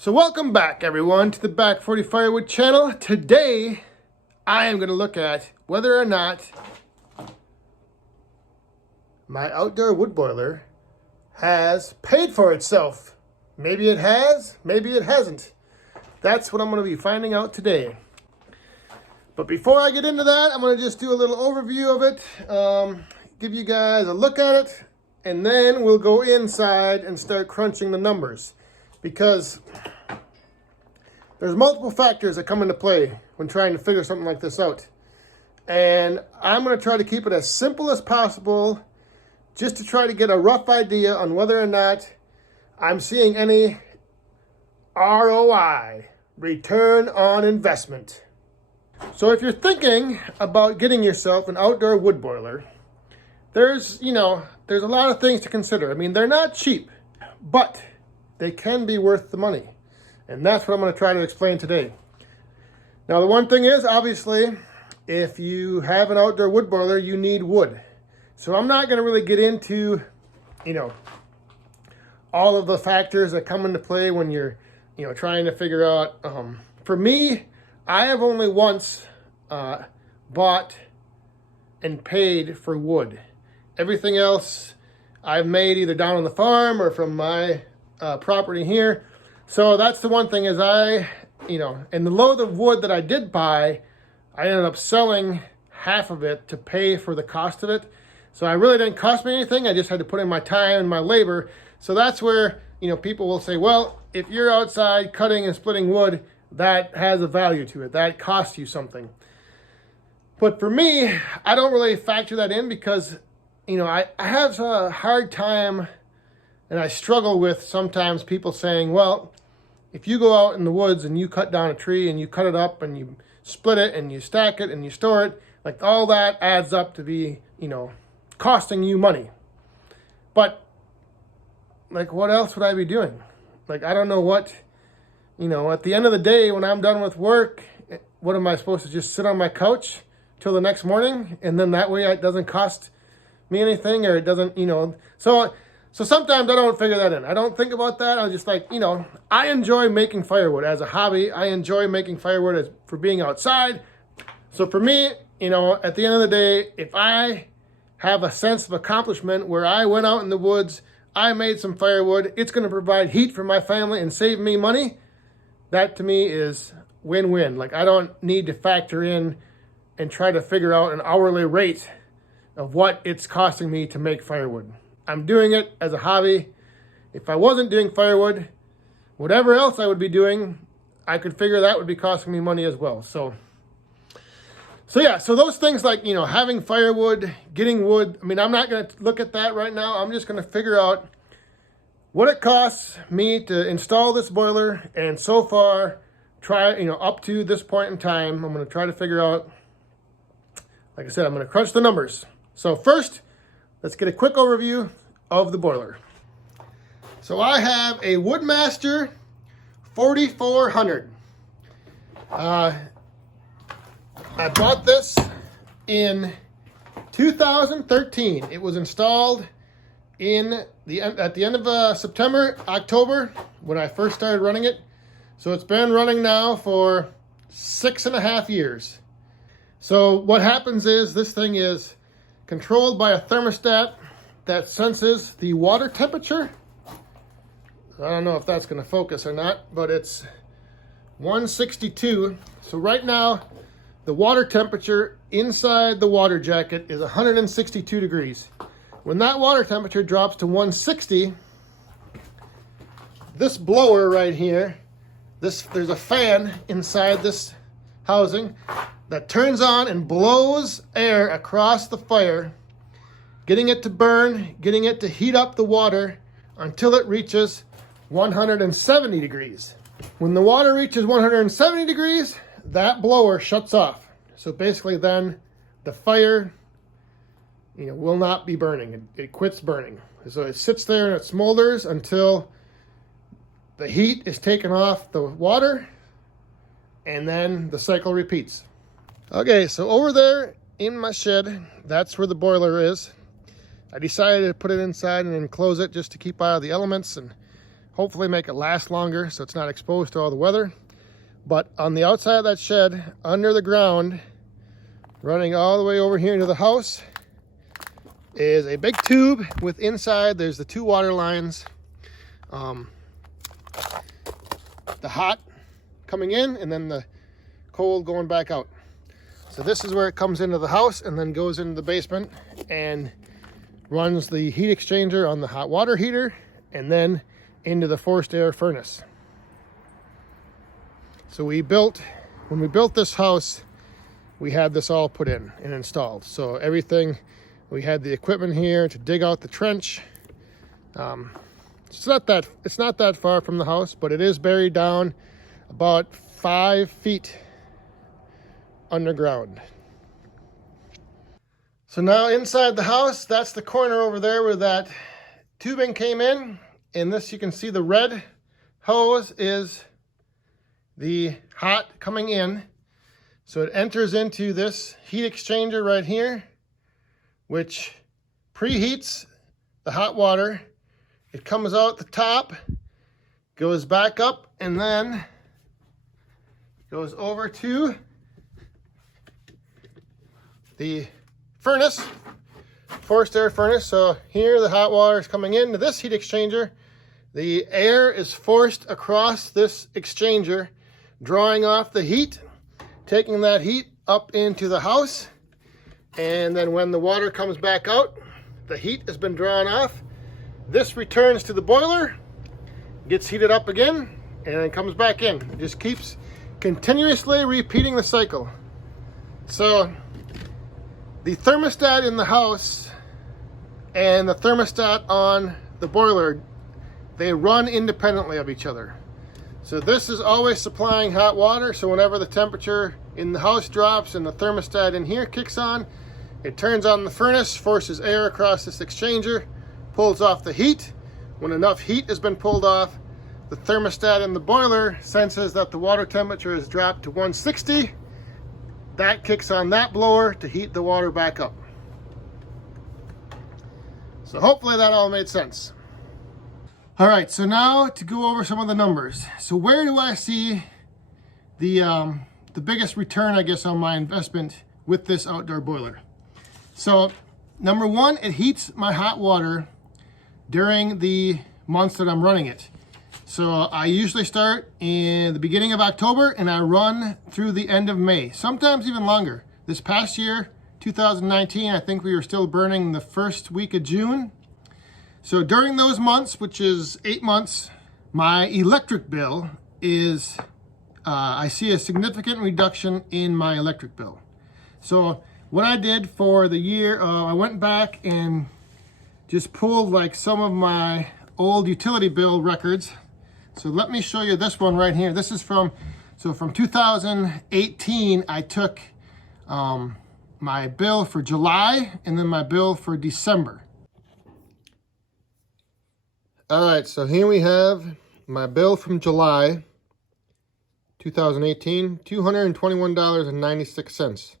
So welcome back everyone to the Back 40 Firewood channel. Today I am going to look at whether or not my outdoor wood boiler has paid for itself. Maybe it has, maybe it hasn't. That's what I'm going to be finding out today. But before I get into that, I'm going to just do a little overview of it, give you guys a look at it, and then we'll go inside and start crunching the numbers. Because there's multiple factors that come into play when trying to figure something like this out. And I'm going to try to keep it as simple as possible just to try to get a rough idea on whether or not I'm seeing any ROI, return on investment. So if you're thinking about getting yourself an outdoor wood boiler, there's a lot of things to consider. I mean, they're not cheap, but they can be worth the money. And that's what I'm going to try to explain today. Now, the one thing is, obviously, if you have an outdoor wood boiler, you need wood. So I'm not going to really get into, all of the factors that come into play when you're, trying to figure out. For me, I have only once bought and paid for wood. Everything else I've made either down on the farm or from my property here. So that's the one thing is and the load of wood that I did buy, I ended up selling half of it to pay for the cost of it. So it really didn't cost me anything. I just had to put in my time and my labor. So that's where, people will say, well, if you're outside cutting and splitting wood, that has a value to it. That costs you something. But for me, I don't really factor that in because, I have a hard time. And I struggle with sometimes people saying, well, if you go out in the woods and you cut down a tree and you cut it up and you split it and you stack it and you store it, like all that adds up to be, costing you money. But like, what else would I be doing? Like, I don't know what, at the end of the day, when I'm done with work, what am I supposed to just sit on my couch till the next morning? And then that way it doesn't cost me anything, or it doesn't, So sometimes I don't figure that in. I don't think about that. I'm just like, I enjoy making firewood as a hobby. I enjoy making firewood for being outside. So for me, at the end of the day, if I have a sense of accomplishment where I went out in the woods, I made some firewood, it's going to provide heat for my family and save me money, that to me is win-win. Like, I don't need to factor in and try to figure out an hourly rate of what it's costing me to make firewood. I'm doing it as a hobby. If I wasn't doing firewood, whatever else I would be doing, I could figure that would be costing me money as well. So those things like, having firewood, getting wood, I mean, I'm not going to look at that right now. I'm just going to figure out what it costs me to install this boiler. And so far, up to this point in time, I'm going to try to figure out, like I said, I'm going to crunch the numbers. So first, let's get a quick overview of the boiler. So I have a WoodMaster 4400. I bought this in 2013. It was installed at the end of September, October, when I first started running it. So it's been running now for 6.5 years. So what happens is this thing is controlled by a thermostat that senses the water temperature. I don't know if that's going to focus or not, but it's 162. So right now, the water temperature inside the water jacket is 162 degrees. When that water temperature drops to 160, this blower right here, there's a fan inside this housing that turns on and blows air across the fire, getting it to burn, getting it to heat up the water until it reaches 170 degrees. When the water reaches 170 degrees, that blower shuts off. So basically then the fire, will not be burning. It quits burning. So it sits there and it smolders until the heat is taken off the water, and then the cycle repeats. Okay, so over there in my shed, that's where the boiler is. I decided to put it inside and enclose it just to keep out of the elements and hopefully make it last longer so it's not exposed to all the weather. But on the outside of that shed, under the ground, running all the way over here into the house, is a big tube with inside, there's the 2 water lines. The hot coming in and then the cold going back out. So this is where it comes into the house and then goes into the basement and runs the heat exchanger on the hot water heater and then into the forced air furnace. So when we built this house, we had this all put in and installed. So everything, we had the equipment here to dig out the trench. It's not that far from the house, but it is buried down about 5 feet underground. So now inside the house, that's the corner over there where that tubing came in. And this, you can see the red hose is the hot coming in. So it enters into this heat exchanger right here, which preheats the hot water. It comes out the top, goes back up, and then goes over to the furnace, forced air furnace. So here the hot water is coming into this heat exchanger. The air is forced across this exchanger, drawing off the heat, taking that heat up into the house. And then when the water comes back out, the heat has been drawn off. This returns to the boiler, gets heated up again, and then comes back in. It just keeps continuously repeating the cycle. So the thermostat in the house and the thermostat on the boiler, they run independently of each other. So this is always supplying hot water, so whenever the temperature in the house drops and the thermostat in here kicks on, it turns on the furnace, forces air across this exchanger, pulls off the heat. When enough heat has been pulled off, the thermostat in the boiler senses that the water temperature has dropped to 160. That kicks on that blower to heat the water back up. So hopefully that all made sense. All right, so now to go over some of the numbers. So where do I see the biggest return, I guess, on my investment with this outdoor boiler? So number one, it heats my hot water during the months that I'm running it. So I usually start in the beginning of October and I run through the end of May, sometimes even longer. This past year, 2019, I think we were still burning the first week of June. So during those months, which is 8 months, my electric bill is, I see a significant reduction in my electric bill. So what I did for the year, I went back and just pulled like some of my old utility bill records. So let me show you this one right here. This is from 2018, I took my bill for July and then my bill for December. All right, so here we have my bill from July 2018, $221.96.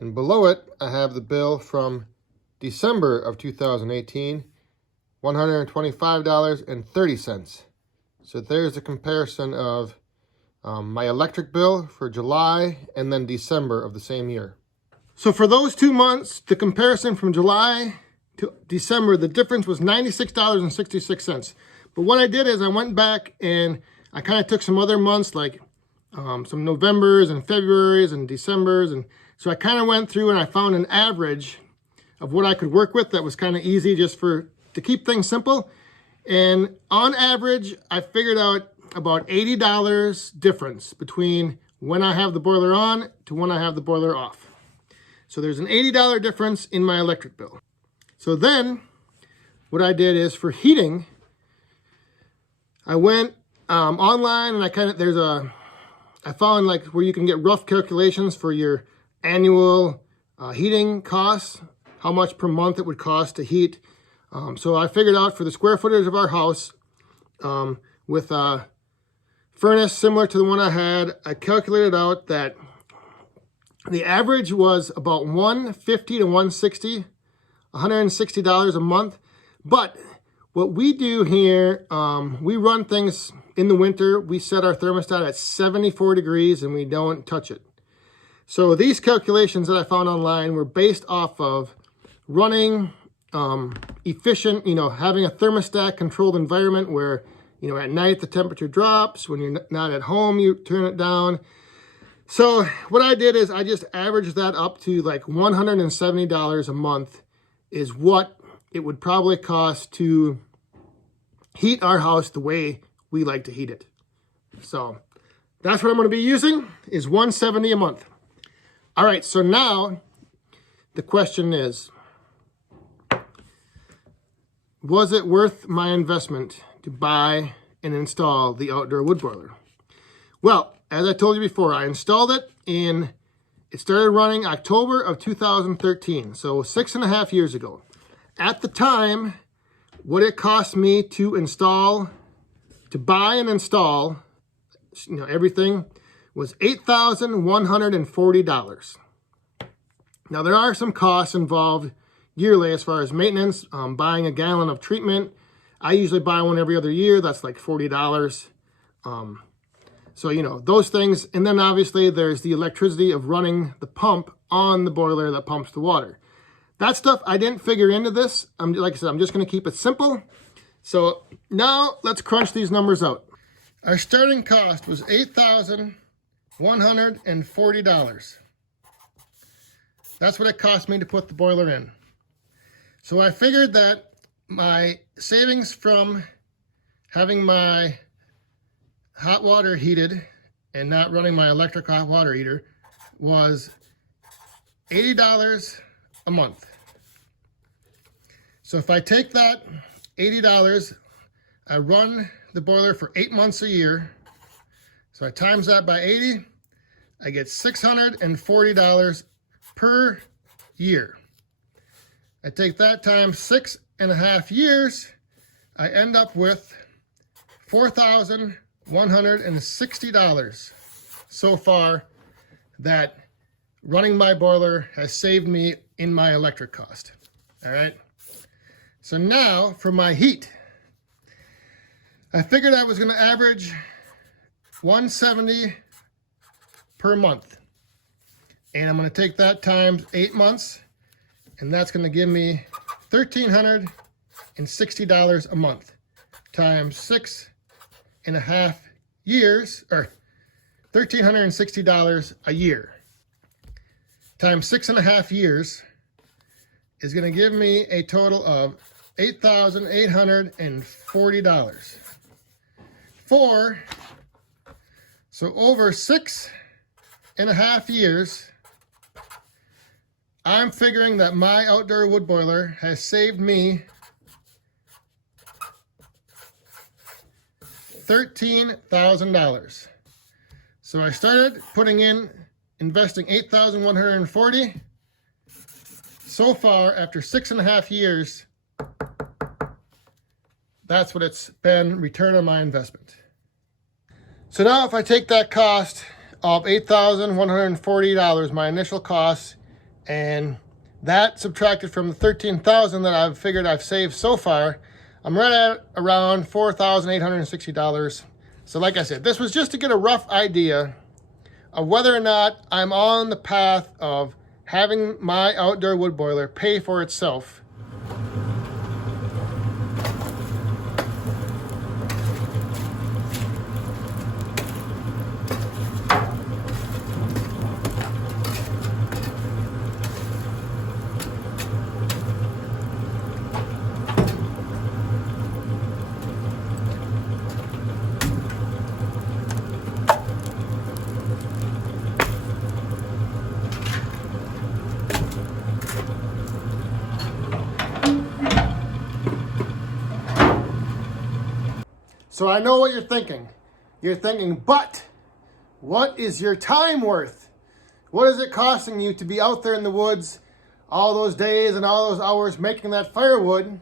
And below it, I have the bill from December of 2018, $125.30. So there's the comparison of my electric bill for July and then December of the same year. So for those 2 months, the comparison from July to December, the difference was $96.66. But what I did is I went back and I kind of took some other months, like some Novembers and Februaries and Decembers. And so I kind of went through and I found an average of what I could work with that was kind of easy just to keep things simple. And on average, I figured out about $80 difference between when I have the boiler on to when I have the boiler off. So there's an $80 difference in my electric bill. So then what I did is for heating, I went online and I found like where you can get rough calculations for your annual heating costs, how much per month it would cost to heat. So I figured out for the square footage of our house, with a furnace similar to the one I had, I calculated out that the average was about $150 to $160, $160 a month. But what we do here, we run things in the winter. We set our thermostat at 74 degrees and we don't touch it. So these calculations that I found online were based off of running efficient, having a thermostat controlled environment where, at night the temperature drops. When you're not at home, you turn it down. So what I did is I just averaged that up to like $170 a month is what it would probably cost to heat our house the way we like to heat it. So that's what I'm going to be using is $170 a month. All right, so now the question is, was it worth my investment to buy and install the outdoor wood boiler? Well, as I told you before, I installed it and it started running October of 2013, so 6.5 years ago. At the time, what it cost me to buy and install, everything, was $8,140. Now, there are some costs involved yearly as far as maintenance, buying a gallon of treatment. I usually buy one every other year. That's like $40. So, those things. And then obviously there's the electricity of running the pump on the boiler that pumps the water. That stuff I didn't figure into this. Like I said, I'm just going to keep it simple. So now let's crunch these numbers out. Our starting cost was $8,140. That's what it cost me to put the boiler in. So I figured that my savings from having my hot water heated and not running my electric hot water heater was $80 a month. So if I take that $80, I run the boiler for 8 months a year. So I times that by 80, I get $640 per year. I take that times 6.5 years, I end up with $4,160 so far that running my boiler has saved me in my electric cost. All right. So now for my heat, I figured I was going to average $170 per month. And I'm going to take that times 8 months, and that's going to give me $1,360 a month times 6.5 years, or $1,360 a year times 6.5 years is going to give me a total of $8,840 so over 6.5 years, I'm figuring that my outdoor wood boiler has saved me $13,000. So I started investing $8,140. So far, after 6.5 years, that's what it's been, return on my investment. So now if I take that cost of $8,140, my initial cost, and that subtracted from the $13,000 that I've figured I've saved so far, I'm right at around $4,860. So like I said, this was just to get a rough idea of whether or not I'm on the path of having my outdoor wood boiler pay for itself. So I know what you're thinking. You're thinking, but what is your time worth? What is it costing you to be out there in the woods all those days and all those hours making that firewood?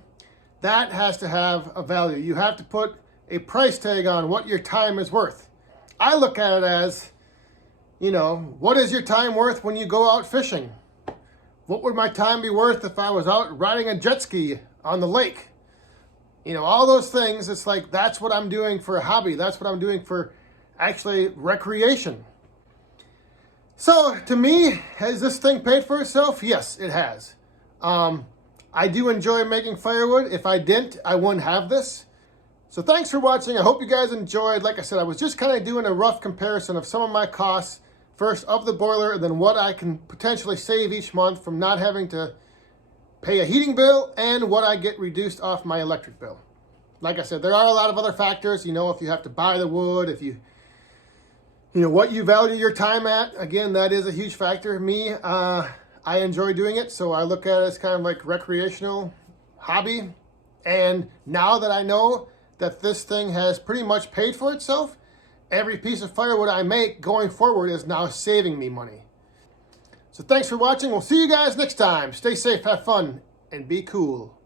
That has to have a value. You have to put a price tag on what your time is worth. I look at it as, what is your time worth when you go out fishing? What would my time be worth if I was out riding a jet ski on the lake? You know, all those things, it's like, that's what I'm doing for a hobby. That's what I'm doing for actually recreation. So to me, has this thing paid for itself? Yes, it has. I do enjoy making firewood. If I didn't, I wouldn't have this. So thanks for watching. I hope you guys enjoyed. Like I said, I was just kind of doing a rough comparison of some of my costs, first of the boiler, and then what I can potentially save each month from not having to pay a heating bill, and what I get reduced off my electric bill. Like I said, there are a lot of other factors. You know, if you have to buy the wood, if you know, what you value your time at. Again, that is a huge factor. Me, I enjoy doing it, so I look at it as kind of like recreational hobby. And now that I know that this thing has pretty much paid for itself, every piece of firewood I make going forward is now saving me money. So thanks for watching. We'll see you guys next time. Stay safe, have fun, and be cool.